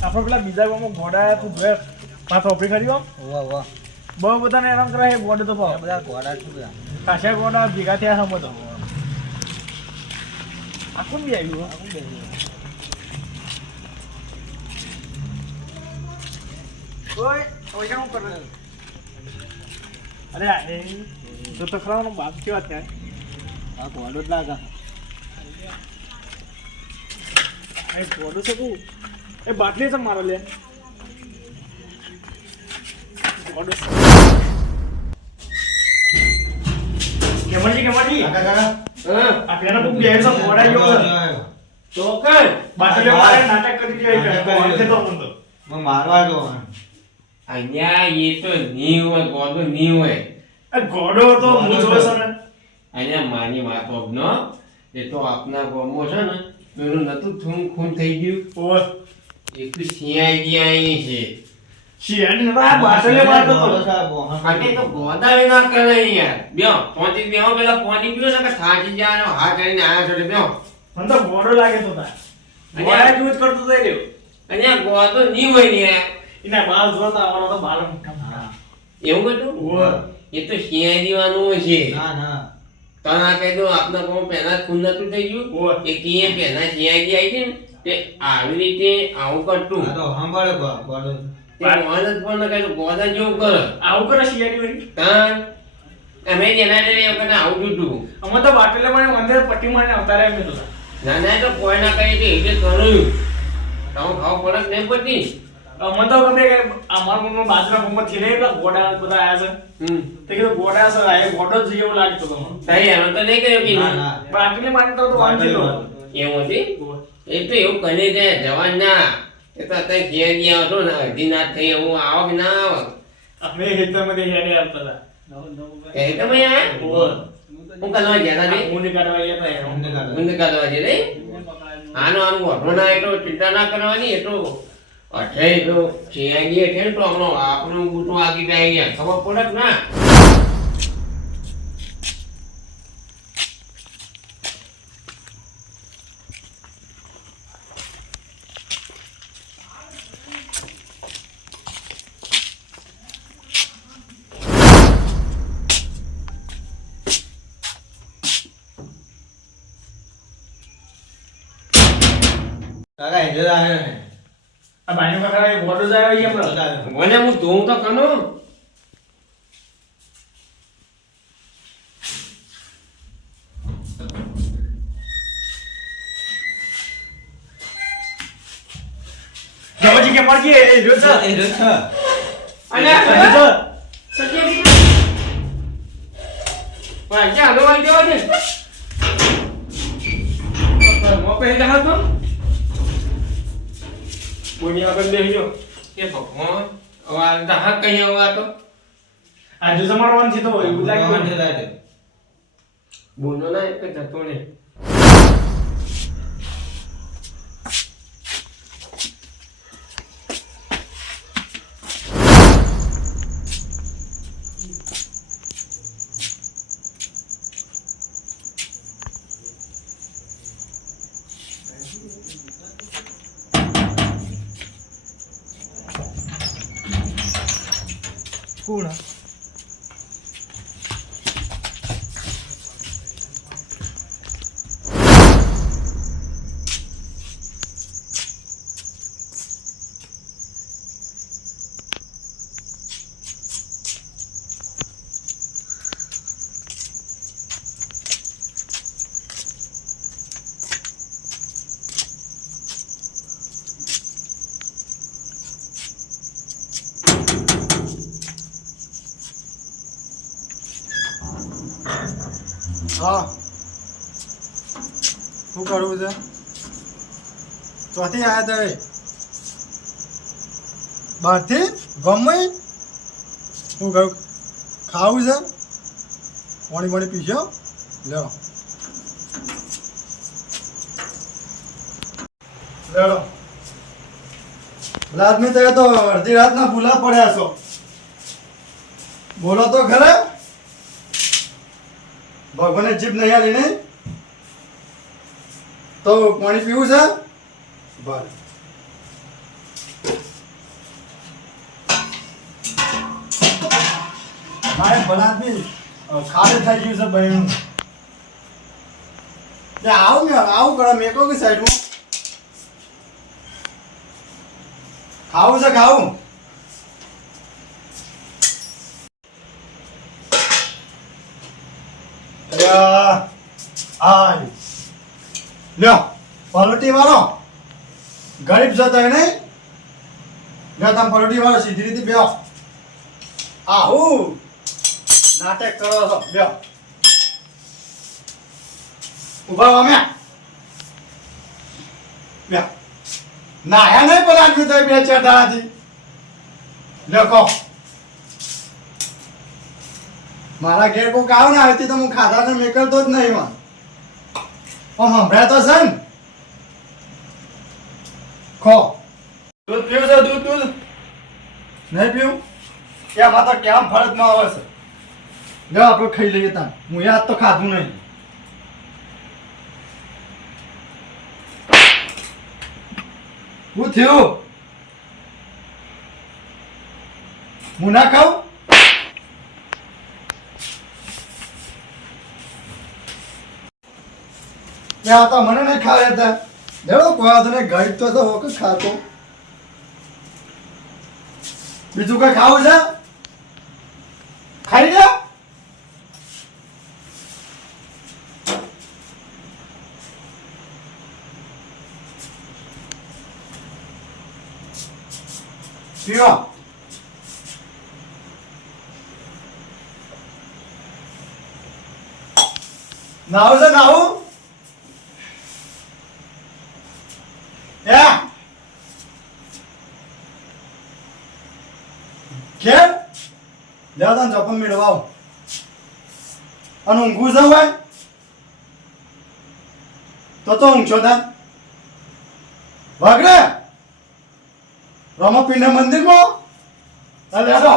આપણે પેલા બીજા ગામમાં ઘોડા તું જોયે પાછો ઓપરી કરી વાહ વાહ બહુ બધાને હેરાન કરે છે ગોડે તો ભાવ બધા ઘોડા શું બધા ખાસા ગોડા ભેગા થયા હમ તો આખું બી આવ્યું ઓય પૈસા હું કરે અરે એ તો ખરાનો બાપ કેવા થયા આ ઘોડો જ લાગે એ ઘોડું છે તું એ બાટલી છે મારો લે ઘોડું કેમરજી કાકા આ પેલા બુક બેર સો ઘોડા ગયો તો કર બાટલી મારે નાટક કરી દીધું કોણ છે તો મુંદો હું મારવા દો અહીંયા એ તો ની હોય ગોડો ની હોય એ ઘોડો તો હું જોયો છે ને અહીંયા માની વાત નો એ તો આપના ગોમો છે ને પેલું નતું ખૂન થઈ ગયું ઓય એક તો સિંહાઈ ગયા છે શિયાની ના બાટલી મારતો તો અને તો ગોદાવે ના કરે યાર બેઓ પોતી બેઓ પેલા પાણી પીઓ ને કે થાકી જાનો હા કરીને આયા છો બેઓ મને તો ઘોડો લાગે તો તા ઘોડા યુઝ કરતો તો રહ્યો અહીંયા ગોદો ની હોય ને યાર એના બાલ જોતા આવવાનો તો બાલ મોટા એવું કતું ઓય એ તો સિંહાઈ દીવાનું છે ના ના તના કહી દો આપના કોમ પહેલા ખૂન નતું થઈ ગયું ઓય એ કીએ પહેલા સિંહાઈ દી આવી છે ને તે આવી રીતે આવું કરતું આ તો સાંભળે ઘોડો તે મોહનત પણ કહે તો ગોદા જેવું કરે આવું કરે શિયાની વળી તાન અમે જેના રે વખત આવું જુટું અમે તો બાટલે મને મંદિર પટ્ટી મારને અવતારે એમ તો ના ના તો કોઈ ના કહી દે એટલે કરું તો ખાવ પડક નહીં પડતી મને તો ગમે કે અમાર મનમાં બાજુના ગામમાં થી ને પેલા ઘોડા બધા આયા છે તે કીધું ઘોડા છે આ ઘોડો જ જેવો લાગતો તો મને તારી એનો તો નહીં કર્યો કે ના ના બાટલે મારને તો વાંચી લો એવું હતી એ તો એવું કરી દે જવાન ના એ તો અત્યારે ઘેર ગયા હતો ને અડધી નાથ થઈ એવું આવો કે ના આવો અમે ખેતરમાં હેડે આવતા હતા કે તમે આયા ઓય હું કરવા ગયા હતા ને મુંડી કાઢવા ગયા હતા ઊંધ કાઢવા છે નહીં આનો આમ ગોઠવો ના એટલો ચિંતા ના કરવાની એટલો અઠે તો ચિયાગી અઠે તો આપણો આપણું બૂટું આગી જાય ગયા ખબર પડે કે ના કાકા હેડે આવે ને આ બાજુ કાકા એ ઘોડો જાય છે હમણાં મને હું ધોઉં તો કનો જવાજી કે મરજી એ જો છે એ રખ અને સજેવી વાહ જા લો આવી દેવા દે મોપે જા તો બોની આગળ બેહજો કે ભગવાન આ દા કઈ આવા તો આજે સમારવાનું છે તો એવું ભગવાન લાગે હેરાય બોલો ના એક જતો ને કોણ હા શું કરવું છે ચોથી આયા તારે બહારથી ગમે શું કહું ખાવું છે પાણી પાણી પીશો લો લેડો પેલા આદમી તો અડધી રાતના ભૂલા પડ્યા છો બોલો તો ખરા ભગવાને જીભ નહીં આલી નહીં તો પાણી પીવું છે બસ મારે ભલા આદમી ખાડે થઈ ગયું છે ભાઈ આવું ને આવું કરો મેકો કે સાઈડમાં ખાવું છે ખાવું લ્યો પરોટી વાળો ગરીબ છો તો નહીં લ્યો તમે પરોટી વાળો સીધી રીતે બેહો આવું નાટક કરો છો લ્યો ઉભા વામ્યા લ્યો નાયા નહીં પણ આટલું તો બે ચાર દાડાથી લ્યો કહો મારા ઘેર કોક આવ ને આવતી તો હું ખાધા ને મેકલતો જ નહીં માં પણ હમણાં તો છે ને ખો દૂધ પીવું છે દૂધ નહીં પીવું એમાં તો કેમ ફરજમાં આવે છે લો આપણે ખાઈ લઈએ તાં હું યાદ તો ખાધું નહીં શું થયું હું ના ખાઉં ત્યાં તો મને નહીં ખાવ્યા હતા દેવો કોઈ તને ગઈ તો હોક ખાતો બીજું કઈ ખાવું છે ખાઈ જા પીવો નાવું છે નાવું કેમ દાદા ચોપન મેળવાવ અને ઊંઘું છે ભાઈ તો ઊંઘો તા ભાગરે રમાપીના મંદિરમાં અરે આવો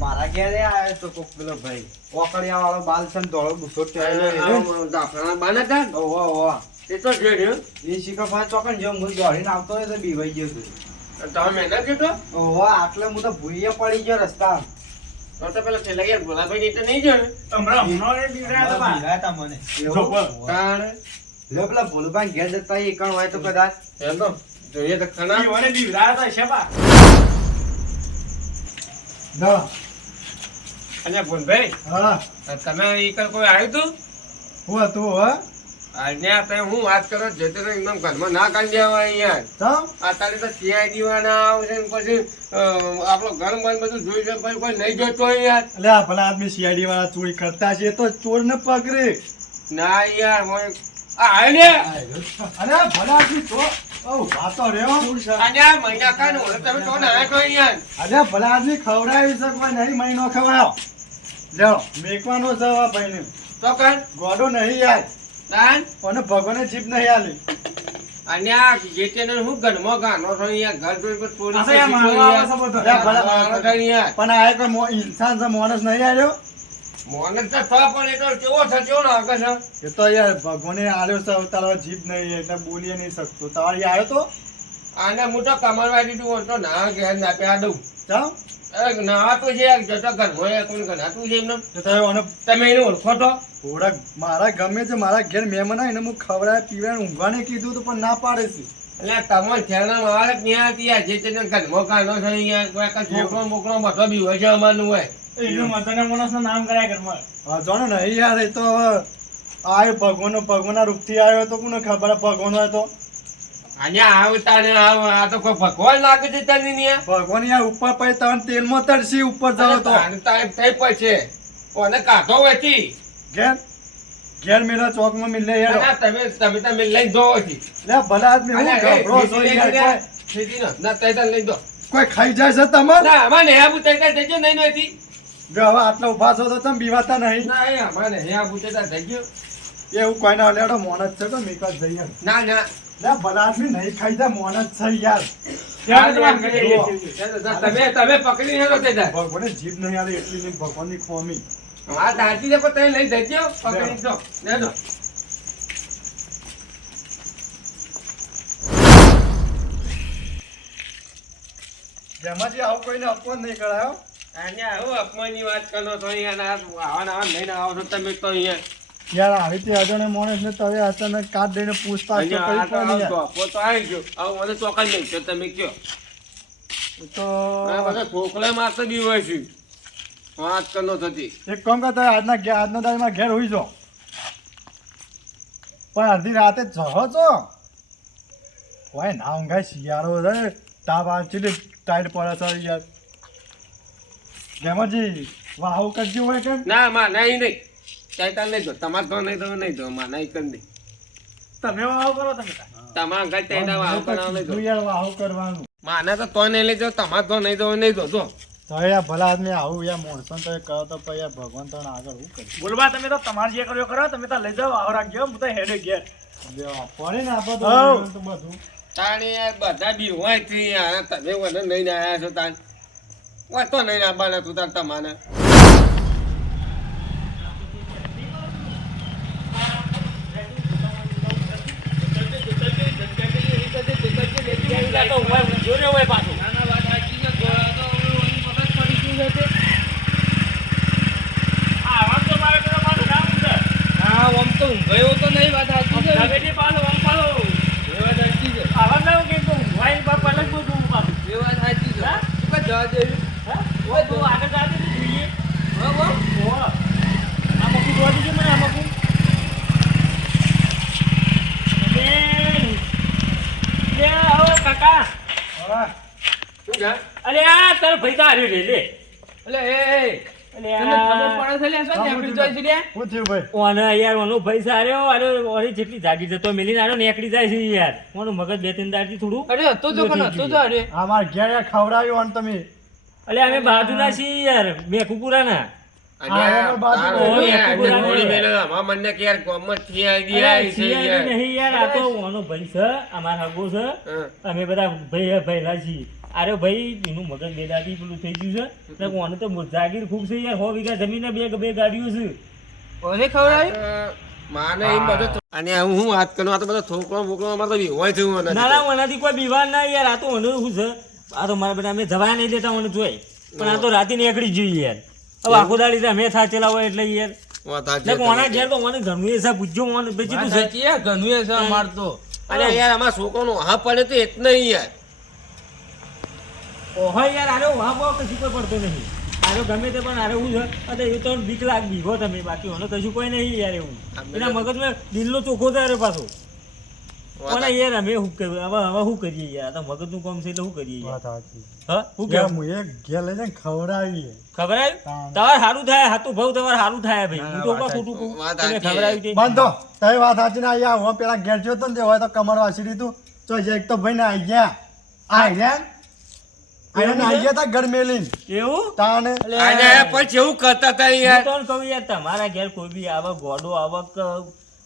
મારા ઘેરે આવ્યો તો કોક પેલો ભાઈ ઓકડિયા વાળો બાલ છે ને ધોળો બુસો ચાલ્યો દાફરાના બાના હતા ને? ઓહો ઓહો એ તો જે રહ્યો. એ શીખર પાસે ચોકન જેવો હું દોડીને આવતો હોય તો બીવાઈ ગયો છું તમે મહેનત કીધો ઓહો આટલે હું તો ભૂઈએ પડી ગયો રસ્તા તો પેલા છેલ્લા યાર ભોલાભાઈ ની તો નહીં જો ને હમણાં હમણાં એ બીવડાયા હતા બા. બીવાયા તા મને જો બોલ. તાણ લો પેલા ભોલુભાઈ ઘેર જતા એ કણ હોય તો કદાચ એમ તો જોઈએ તો ખરા. ઈવોને બીવડાયા હતા છે બા. ના અને ભૂલભાઈ હા તમે ઈ કર કોઈ આવ્યું તું હું હતું હો આજને તમે હું વાત કરો જતો તો એકદમ ઘરમાં ના કાઢી દેવાય યાર. તમ અત્યારે તો CID વાળા આવશે ને પછી આપણો ઘર બંધ બધું જોઈ છે પછી કોઈ નહીં જોતો હોય યાર. એટલે આ ભલા આદમી સીઆઈડી વાળા ચોરી કરતા છે તો ચોર ને પકડે ના યાર મોય આ આય ને અરે ભલા આદમી તો ઓ વાતો રહ્યો અને આ મહિના કાન ઓલે તમે તો ના તો યાર. અરે ભલા આદમી ખવડાવી શકવા નહીં મહિનો ખવડાવ લ્યો મેકવાનો છે આ ભાઈને તો કર ગોડો નહીં યાર તાન અને ભગવાને જીભ નહીં આલી અને આ જે ચેનલ હું ઘરમાં ગાનો છો યાર ઘર જોઈ પર ચોરી આ તો યાર મારવા આવે છે બધો. યાર ભલા મારવા થાય યાર. પણ આ કોઈ ઇન્સાન છે માણસ નહીં આવ્યો મોને તો તો પણ એ તો કેવો થયો ને આગળ છે. એ તો યાર ભગવાને આલ્યો છે તારો જીભ નહીં એટલે બોલી નહીં શકતો તમારી આવ્યો તો આને હું તો કમાવા દીધું હોત તો ના ઘેર ના પ્યા દઉં. ચાલ અરે ના તો છે યાર જતો ઘરમાં કોણ ગણાતું છે એમને. તો તમે મને તમે એને ઓળખો તો થોડાક મારા ગમે છે મારા ઘેર મહેમાન આવે ને હું ખવડાય પીવાય ઊંઘવાને કીધું તો પણ ના પાડે છે એટલે તમારે ખેરણા મારે ત્યાં હતી યાર જે તેને ઘરમાં કાઢો છે યાર કોઈ કાંઈ છોકરો બોકરો બધો બી હોય છે અમારનું હોય. એનું મતને માણસનું નામ કરાય ઘરમાં. હા જાણો ને એ યાર એ તો હવે આવ્યો ભગવાનના રૂપથી આવ્યો તો કોને ખબર ભગવાન હોય તો અહીંયા આવતા ને આ તો કોઈ ભગવાન લાગે છે તને ને યાર. ભગવાન યાર ઉપર પછી તમે તેલમાં તરસી ઉપર જાઓ તો થઈ પછી કોને કાઢો હતી ઘેર ઘેર મેલા ચોકમાં મિલે યાર ના, તમે લઈ જાઓ છી. લે ભલા આદમી હું ગભરો છો યાર ના તઈ તાર લઈ દો. કોઈ ખાઈ જાય છે તમાર ના અમારે હે આબુ તઈ તાર જજો નહીં નોતી. જો હવે આટલા ઉભા છો તો તમે બીવાતા નહીં ના એ અમારે હે આબુ તઈ તાર જજો. એવું કોઈ ના લેડો મોનત છે તો મેકા જઈએ ના ના લે ભલા આદમી નહીં ખાઈ જાય મોનત છે યાર તમે પકડી હેલો તઈ તાર. ભગવાને જીભ નહીં આલે એટલી નહીં ભગવાનની ખોમી હા દાદી ને પણ તઈ લઈ જજો પકડી દો. લે દો. જેમાંથી આવું કોઈને અપમાન નહીં કરાયો અહીંયા આવો અપમાનની વાત કરો તો અહીંયા આવા લઈને આવો છો તમે તો અહીંયા. યાર આવી રીતે અજાણે માણસ ને તમે અચાનક કાઢ દઈને પૂછતાછ તો કરી પણ નહીં યાર. તો આવી ગયો આવું મને ચોકડ નહીં તો તમે કયો. તો આ બધા છોકરા મારતો બી હોય છે વાત કરનો થતી. એક કામ કરતા આજના દાડીમાં ઘેર હોઈ જાઓ પણ અડધી રાતે જહો છો કોઈ ના ઊંઘાય શિયાળો છે તાપ આચી ટાઈટ પડે છે યાર જેમાંથી વાહુ કરજો હોય કેમ ના માં નહીં નહીં ચાઈતા નહીં દો તમારે તો નહીં દો માં નહીં કરી દે. તમે આવો કરો તમે તમારા ઘર ચાઈતા વાવ કરાવ નહીં દો. યાર વાહુ કરવાનું માને તો નહીં લઈ જાઓ તમારે તો નહીં દો જો. તો યાર ભલા આદમી આવું યાર માણસો તો કહો તો પછી યાર ભગવાન તો આગળ હું કરી બોલવા તમે તો તમારે જે કર્યો કરો તમે તો લઈ જાઓ આવો રાખજો હું તો હેડે ઘેર પડે ને આપો તો બધું તાણી યાર બધા બી હોય છે યાર તમે મને લઈને આવ્યા છો તાણ હોય તો નહીં આવવાના તું તાર તમારે. અરે આ તારો ભાઈ તો હાર્યો રે લે એટલે એ અલે આ શું થયું ભાઈ ઓને યાર ઓનો ભાઈ સાર્યો અરે ઓરી જેટલી જાગી જતો મેલીને આનો નેકડી જાય છે યાર ઓનો મગજ બે ત્રણ દાડથી થોડું અરે તો જો કોણ તો અરે અમાર ઘેર યાર ખવડાવ્યું અને તમે અલે અમે બાજુના છીએ યાર મેં કુકુરાના નહીં યાર આ તો ઓનો ભાઈ છે અમારા હગો છે અમે બધા ભાઈલા છીએ અરે ભાઈ એનું મગજ બે દાદી પેલું થઈ ગયું છે એટલે ઓને તો જાગીર ખૂબ છે યાર 100 વીઘા જમીન બે ગાડીઓ છે ઓરે ખવડાવી માને એમ બધું અને હું વાત કરું આ તો બધો છોકરો બોકરો અમારે તો બી હોય છે હું ના ના ઓનાથી કોઈ બીમાર ના યાર આ તો ઓને શું છે આ તો મારા બધા અમે જવા નહીં દેતા ઓને જોઈ પણ આ તો રાતે નીકળી જોઈએ યાર હવે આખો દાડી અમે થાચેલા હોય એટલે યાર એટલે કોના ઘેર તો મને ઘરનું એ સા પૂછજો મને પછી તું સાચી યાર ઘણું એ છે અમાર તો અરે યાર અમારા છોકરાનો હા પડે તો એક નહીં યાર ઓહો યાર આરે વાહ બહુ કશું કોઈ પડતો નહીં આરે ગમે તે પણ આરે હું છે અરે એ તો બીક લાગ બીગો તમે બાકી ઓને કશું કોઈ નહીં યાર એવું એના મગજમાં દિલનો ચોખ્ખો થાય પાછો કોને યાર અમે શું કર્યું હવે શું કરીએ યાર આ તો મગજનું કામ છે એટલે શું કરીએ યાર હા શું ઘેર કેવું હું એક ઘેર લઈ જઈને ખવડાવીએ ખબર આવી તમારે સારું થાય હાથું ભાવ તમારે સારું થાય ભાઈ હું તો ખોટું કહું વાત તમે સાચી. ખબર આવી બંધો તઈ વાત સાચી ના આયા હું પેલા ઘેર ગયો તો ને તે હોય તો કમર વાસી દીધું તો એક તો ભાઈ ને આઈ ગયા આઈ ગયા આઈને આઈ ગયા તા ઘર મેલીન એવું તાને અને પછી એવું કરતા હતા યાર હું તો કહું યાર તમારા ઘેર કોઈ બી આવે ગોડો આવક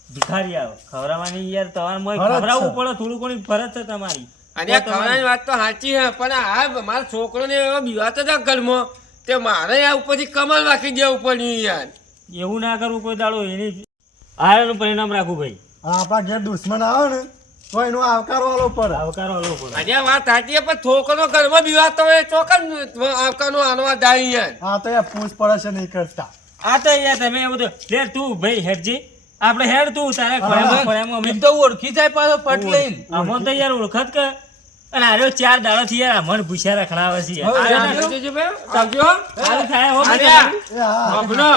ભિખારી આવે ખવડાવવાની યાર તમારે મોય ફરજ છે. ખવડાવવું પડે થોડું ઘણી ફરજ છે તમારી અને આ ખવડાવવાની વાત તો સાચી છે પણ આ મારા છોકરોને એવો બીવાતો હતા ઘરમાં તે મારે આ ઉપરથી કમર રાખી દેવું પડ્યું યાર. એવું ના કરવું કોઈ દાડો એની હારાનું પરિણામ રાખવું ભાઈ આપણા ઘેર દુશ્મન આવે ને તો એનો આવકાર વાળો પડે આવકારો આલવો પડે આજે આ વાત સાચી છે પણ છોકરો ઘરમાં બીવાતો હોય ચોકન આવકાનો આનવા જાય યાર. હા તો યાર પૂછપરછ નહીં કરતા આ તો યાર તમે એવું તો લે તું ભાઈ હેડજી આપણે હેડ તું તારે ખોયામાં અમે એમ તો ઓળખી જાય પાછો ફટ લઈને અમોન તો યાર ઓળખત કે અને આર્યો 4 દાડાથી યાર અમન ભૂસ્યા રખડાવે છે યાર. હવે આર્યો આવજો. જોજો બે, આવજો. સારું થાય હો અરે ભાઈ. એ હા બાપનો,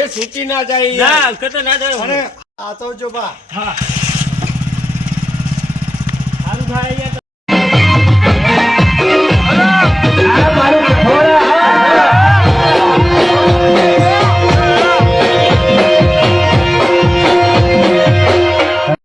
એ છૂટી ના જાય યાર. ના કતો ના જાય અને આ તો જો બા હા